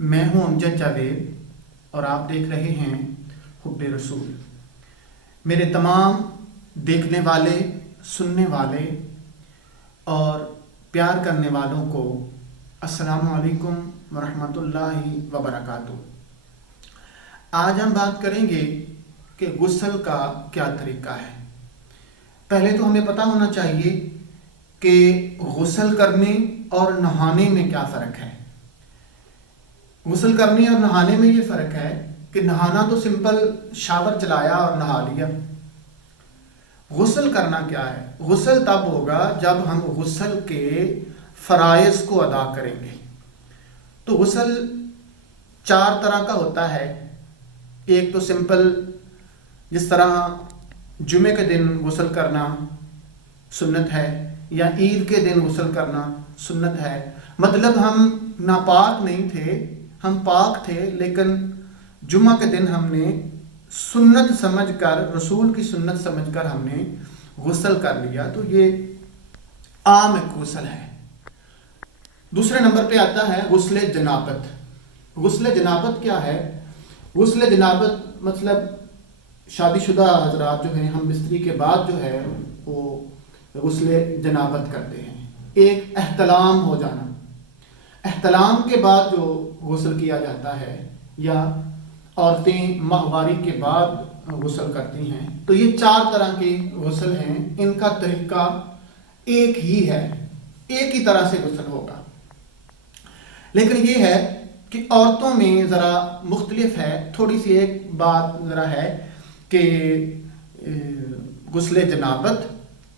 میں ہوں امجد جاوید اور آپ دیکھ رہے ہیں حب رسول۔ میرے تمام دیکھنے والے، سننے والے اور پیار کرنے والوں کو السلام علیکم ورحمۃ اللہ وبرکاتہ۔ آج ہم بات کریں گے کہ غسل کا کیا طریقہ ہے۔ پہلے تو ہمیں پتہ ہونا چاہیے کہ غسل کرنے اور نہانے میں کیا فرق ہے۔ غسل کرنے اور نہانے میں یہ فرق ہے کہ نہانا تو سمپل شاور چلایا اور نہا لیا۔ غسل کرنا کیا ہے؟ غسل تب ہوگا جب ہم غسل کے فرائض کو ادا کریں گے۔ تو غسل 4 طرح کا ہوتا ہے۔ ایک تو سمپل، جس طرح جمعے کے دن غسل کرنا سنت ہے یا عید کے دن غسل کرنا سنت ہے۔ مطلب ہم ناپاک نہیں تھے، ہم پاک تھے، لیکن جمعہ کے دن ہم نے سنت سمجھ کر، رسول کی سنت سمجھ کر ہم نے غسل کر لیا، تو یہ عام ایک غسل ہے۔ دوسرے نمبر پہ آتا ہے غسل جنابت۔ غسل جنابت کیا ہے؟ غسل جنابت مطلب شادی شدہ حضرات جو ہیں، ہم بستری کے بعد جو ہے وہ غسل جنابت کرتے ہیں۔ ایک احتلام ہو جانا، احتلام کے بعد جو غسل کیا جاتا ہے، یا عورتیں ماہواری کے بعد غسل کرتی ہیں۔ تو یہ 4 طرح کے غسل ہیں، ان کا طریقہ ایک ہی ہے، ایک ہی طرح سے غسل ہوگا۔ لیکن یہ ہے کہ عورتوں میں ذرا مختلف ہے، تھوڑی سی ایک بات ذرا ہے کہ غسل جنابت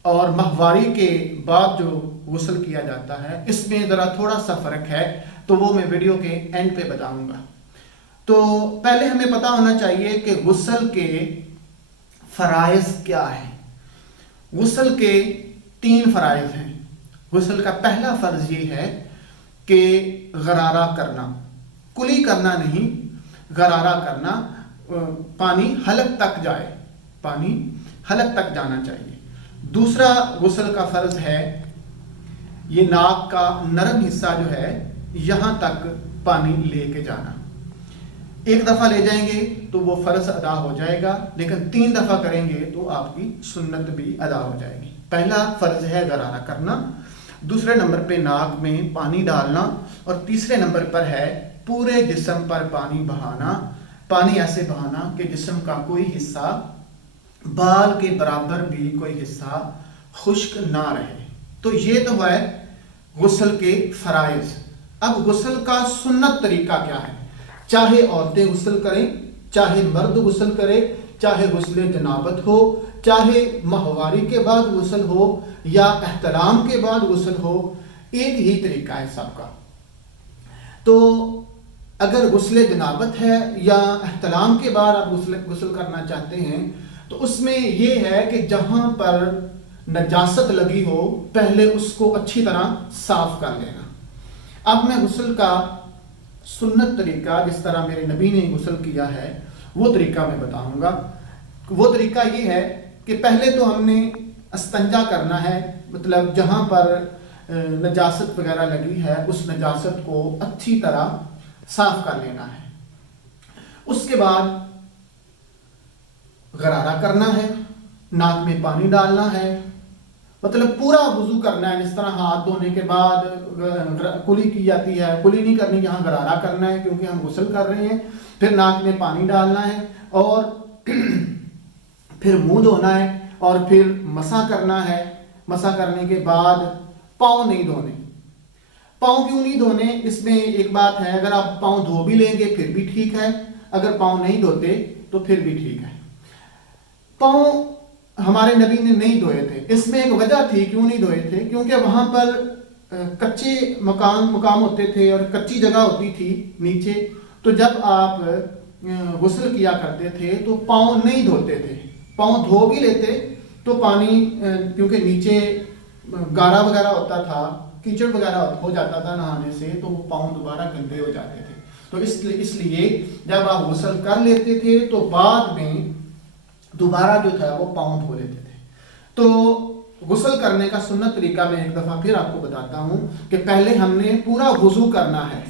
اور ماہواری کے بعد جو غسل کیا جاتا ہے، اس میں ذرا تھوڑا سا فرق ہے، تو وہ میں ویڈیو کے اینڈ پہ بتاؤں گا۔ تو پہلے ہمیں پتہ ہونا چاہیے کہ غسل کے فرائض کیا ہیں۔ غسل کے 3 فرائض ہیں۔ غسل کا پہلا فرض یہ ہے کہ غرارہ کرنا، کلی کرنا نہیں، غرارہ کرنا، پانی حلق تک جائے، پانی حلق تک جانا چاہیے۔ دوسرا غسل کا فرض ہے یہ ناک کا نرم حصہ جو ہے یہاں تک پانی لے کے جانا۔ 1 دفعہ لے جائیں گے تو وہ فرض ادا ہو جائے گا، لیکن 3 دفعہ کریں گے تو آپ کی سنت بھی ادا ہو جائے گی۔ پہلا فرض ہے غرارہ کرنا، دوسرے نمبر پہ ناک میں پانی ڈالنا، اور تیسرے نمبر پر ہے پورے جسم پر پانی بہانا۔ پانی ایسے بہانا کہ جسم کا کوئی حصہ، بال کے برابر بھی کوئی حصہ خشک نہ رہے۔ تو یہ تو ہے غسل کے فرائض۔ اب غسل کا سنت طریقہ کیا ہے؟ چاہے عورتیں غسل کریں، چاہے مرد غسل کرے، چاہے غسل جنابت ہو، چاہے ماہواری کے بعد غسل ہو یا احتلام کے بعد غسل ہو، ایک ہی طریقہ ہے سب کا۔ تو اگر غسل جنابت ہے یا احتلام کے بعد آپ غسل کرنا چاہتے ہیں، تو اس میں یہ ہے کہ جہاں پر نجاست لگی ہو، پہلے اس کو اچھی طرح صاف کر لینا۔ اب میں غسل کا سنت طریقہ، جس طرح میرے نبی نے غسل کیا ہے، وہ طریقہ میں بتاؤں گا۔ وہ طریقہ یہ ہے کہ پہلے تو ہم نے استنجا کرنا ہے، مطلب جہاں پر نجاست وغیرہ لگی ہے اس نجاست کو اچھی طرح صاف کر لینا ہے۔ اس کے بعد غرارہ کرنا ہے، ناک میں پانی ڈالنا ہے، مطلب پورا وضو کرنا ہے۔ جس طرح ہاتھ دھونے کے بعد کلی کی جاتی ہے، کلی نہیں کرنی، یہاں غرارہ کرنا ہے کیونکہ ہم غسل کر رہے ہیں۔ پھر ناک میں پانی ڈالنا ہے، اور پھر منہ دھونا ہے، اور پھر مسح کرنا ہے۔ مسح کرنے کے بعد پاؤں نہیں دھونے۔ پاؤں کیوں نہیں دھونے؟ اس میں ایک بات ہے، اگر آپ پاؤں دھو بھی لیں گے پھر بھی ٹھیک ہے، اگر پاؤں نہیں دھوتے تو پھر بھی ٹھیک ہے۔ پاؤں ہمارے نبی نے نہیں دھوئے تھے۔ اس میں ایک وجہ تھی کیوں نہیں دھوئے تھے، کیونکہ وہاں پر کچے مقام ہوتے تھے اور کچی جگہ ہوتی تھی نیچے، تو جب آپ غسل کیا کرتے تھے تو پاؤں نہیں دھوتے تھے۔ پاؤں دھو بھی لیتے تو پانی، کیونکہ نیچے گارا وغیرہ ہوتا تھا، کیچڑ وغیرہ ہو جاتا تھا نہانے سے، تو وہ پاؤں دوبارہ گندے ہو جاتے تھے۔ تو اس لیے جب آپ غسل کر لیتے تھے تو بعد میں دوبارہ جو تھا وہ پاؤں دھو لیتے تھے۔ تو غسل کرنے کا سنت طریقہ میں ایک دفعہ پھر آپ کو بتاتا ہوں کہ پہلے ہم نے پورا وضو کرنا ہے۔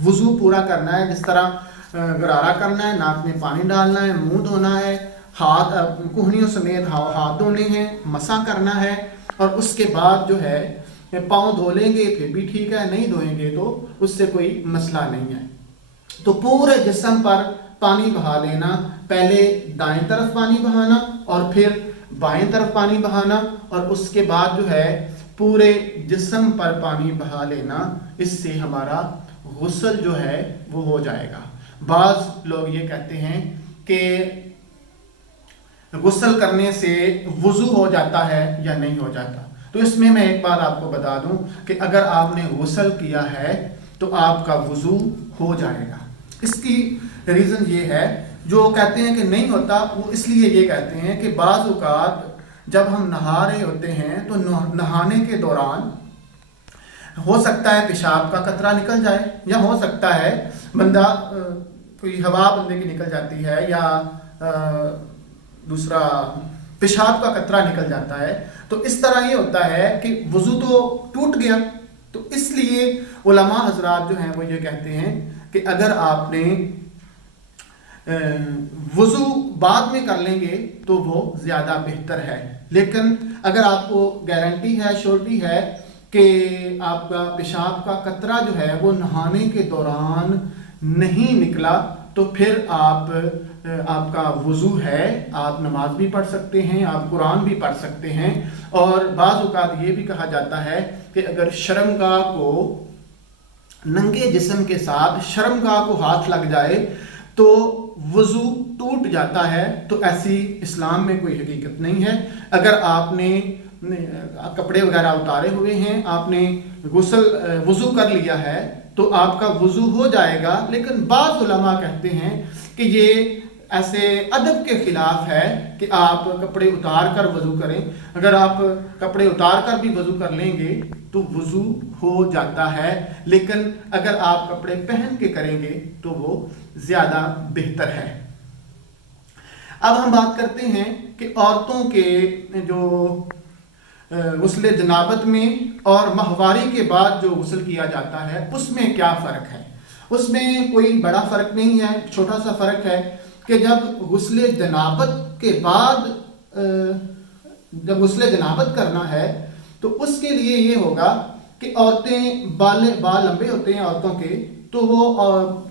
वज़ू पूरा करना है, जिस तरह गरारा करना है, नाक में पानी डालना है, मुंह धोना है, हाथ कोहनियों समेत हाथ धोने हैं, मसा करना है, और उसके बाद जो है पाँव धो लेंगे फिर भी ठीक है, नहीं धोएंगे तो उससे कोई मसला नहीं है। तो पूरे जिस्म पर पानी बहा लेना, पहले दाएं तरफ पानी बहाना और फिर बाएं तरफ पानी बहाना, और उसके बाद जो है पूरे जिस्म पर पानी बहा लेना। इससे हमारा गुस्ल जो है वो हो जाएगा। बाज़ लोग ये कहते हैं कि गुस्ल करने से वुज़ू हो जाता है या नहीं हो जाता। तो इसमें मैं एक बात आपको बता दूं कि अगर आपने गुस्ल किया है तो आपका वुज़ू हो जाएगा। इसकी रीज़न ये है, जो कहते हैं कि नहीं होता वो इसलिए ये कहते हैं कि बाज़ औक़ात जब हम नहा रहे होते हैं तो नहाने के दौरान हो सकता है पेशाब का कतरा निकल जाए, या हो सकता है बंदा कोई हवा बंदे की निकल जाती है, या दूसरा पेशाब का कतरा निकल जाता है। तो इस तरह ये होता है कि वुज़ू तो टूट गया। तो इसलिए उलमा हज़रात जो हैं वो ये कहते हैं कि अगर आपने वुज़ू बाद में कर लेंगे तो वो ज़्यादा बेहतर है। लेकिन अगर आपको गारंटी है, श्योरिटी है कि आपका पेशाब का कतरा जो है वो नहाने के दौरान नहीं निकला, तो फिर आपका वुज़ू है, आप नमाज भी पढ़ सकते हैं, आप कुरान भी पढ़ सकते हैं। और बाज़ औक़ात ये भी कहा जाता है कि अगर शर्मगाह को नंगे जिस्म के साथ शर्मगाह को हाथ लग जाए तो वुज़ू टूट जाता है। तो ऐसी इस्लाम में कोई हकीकत नहीं है। अगर आपने कपड़े वगैरह उतारे हुए हैं, आपने वुज़ू कर लिया है तो आपका वुज़ू हो जाएगा। लेकिन बाज़ उलमा कहते हैं कि ये ऐसे अदब के खिलाफ है कि आप कपड़े उतार कर वज़ू करें। अगर आप कपड़े उतार कर भी वज़ू कर लेंगे तो वज़ू हो जाता है, लेकिन अगर आप कपड़े पहन के करेंगे तो वो ज़्यादा बेहतर है। अब हम बात करते हैं कि औरतों के जो गुस्ल जनाबत में और माहवारी के बाद जो गुस्ल किया जाता है उसमें क्या फ़र्क है। उसमें कोई बड़ा फ़र्क नहीं है, छोटा सा फ़र्क है कि जब गुस्ल जनाबत के बाद जब गुस्ल जनाबत करना है तो उसके लिए ये होगा कि औरतें बाल लंबे होते हैं औरतों के, तो वो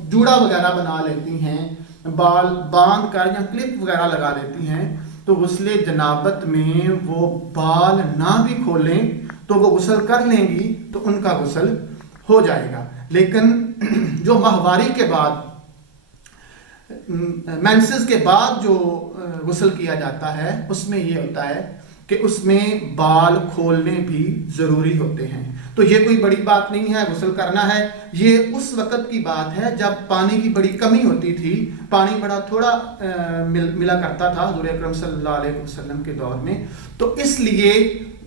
जूड़ा वगैरह बना लेती हैं, बाल बांध कर या क्लिप वगैरह लगा लेती हैं। तो गुस्ल जनाबत में वो बाल ना भी खोलें तो वो गुस्ल कर लेंगी तो उनका गुस्ल हो जाएगा। लेकिन जो माहवारी के बाद मेंसेस के बाद जो गुस्ल किया जाता है उसमें ये होता है कि उसमें बाल खोलने भी ज़रूरी होते हैं। तो ये कोई बड़ी बात नहीं है, गुस्ल करना है। ये उस वक़्त की बात है जब पानी की बड़ी कमी होती थी, पानी बड़ा थोड़ा मिला करता था हुज़ूर अकरम सल्लल्लाहु अलैहि वसल्लम के दौर में। तो इसलिए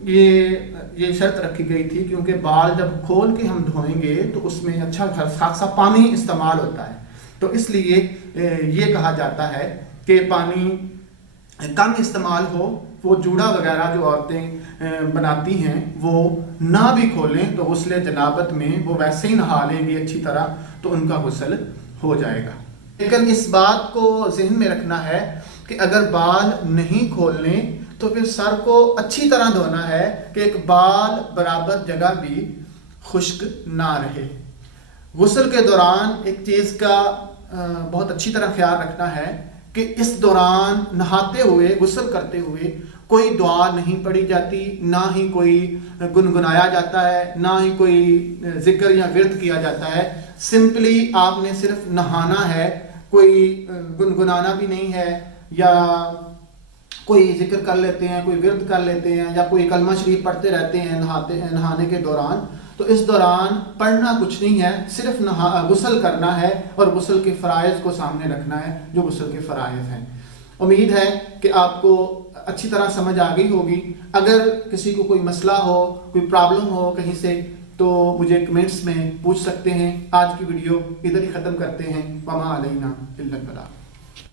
ये शर्त रखी गई थी, क्योंकि बाल जब खोल के हम धोएंगे तो उसमें अच्छा खासा पानी इस्तेमाल होता है। तो इसलिए ये कहा जाता है कि पानी कम इस्तेमाल हो, वो जूड़ा वगैरह जो औरतें बनाती हैं वो ना भी खोलें तो गुस्ल जनाबत में वो वैसे ही नहा लेंगी अच्छी तरह, तो उनका गुस्ल हो जाएगा। लेकिन इस बात को जहन में रखना है कि अगर बाल नहीं खोलने तो फिर सर को अच्छी तरह धोना है कि एक बाल बराबर जगह भी खुश्क ना रहे। गुस्ल के दौरान एक चीज़ का बहुत अच्छी तरह ख्याल रखना है कि इस दौरान नहाते हुए, गुस्ल करते हुए कोई दुआ नहीं पढ़ी जाती, ना ही कोई गुनगुनाया जाता है, ना ही कोई जिक्र या विर्द किया जाता है। सिंपली आपने सिर्फ नहाना है, कोई गुनगुनाना भी नहीं है, या कोई जिक्र कर लेते हैं, कोई विर्द कर लेते हैं, या कोई कलमा शरीफ पढ़ते रहते हैं नहाने के दौरान। तो इस दौरान पढ़ना कुछ नहीं है, सिर्फ गुस्ल करना है और गुस्ल के फ़राइज़ को सामने रखना है जो गुस्ल के फ़राइज़ हैं। उम्मीद है कि आपको अच्छी तरह समझ आ गई होगी। अगर किसी को कोई मसला हो, कोई प्रॉब्लम हो कहीं से, तो मुझे कमेंट्स में पूछ सकते हैं। आज की वीडियो इधर ही ख़त्म करते हैं। वमा अलैना इल्लल बलाग।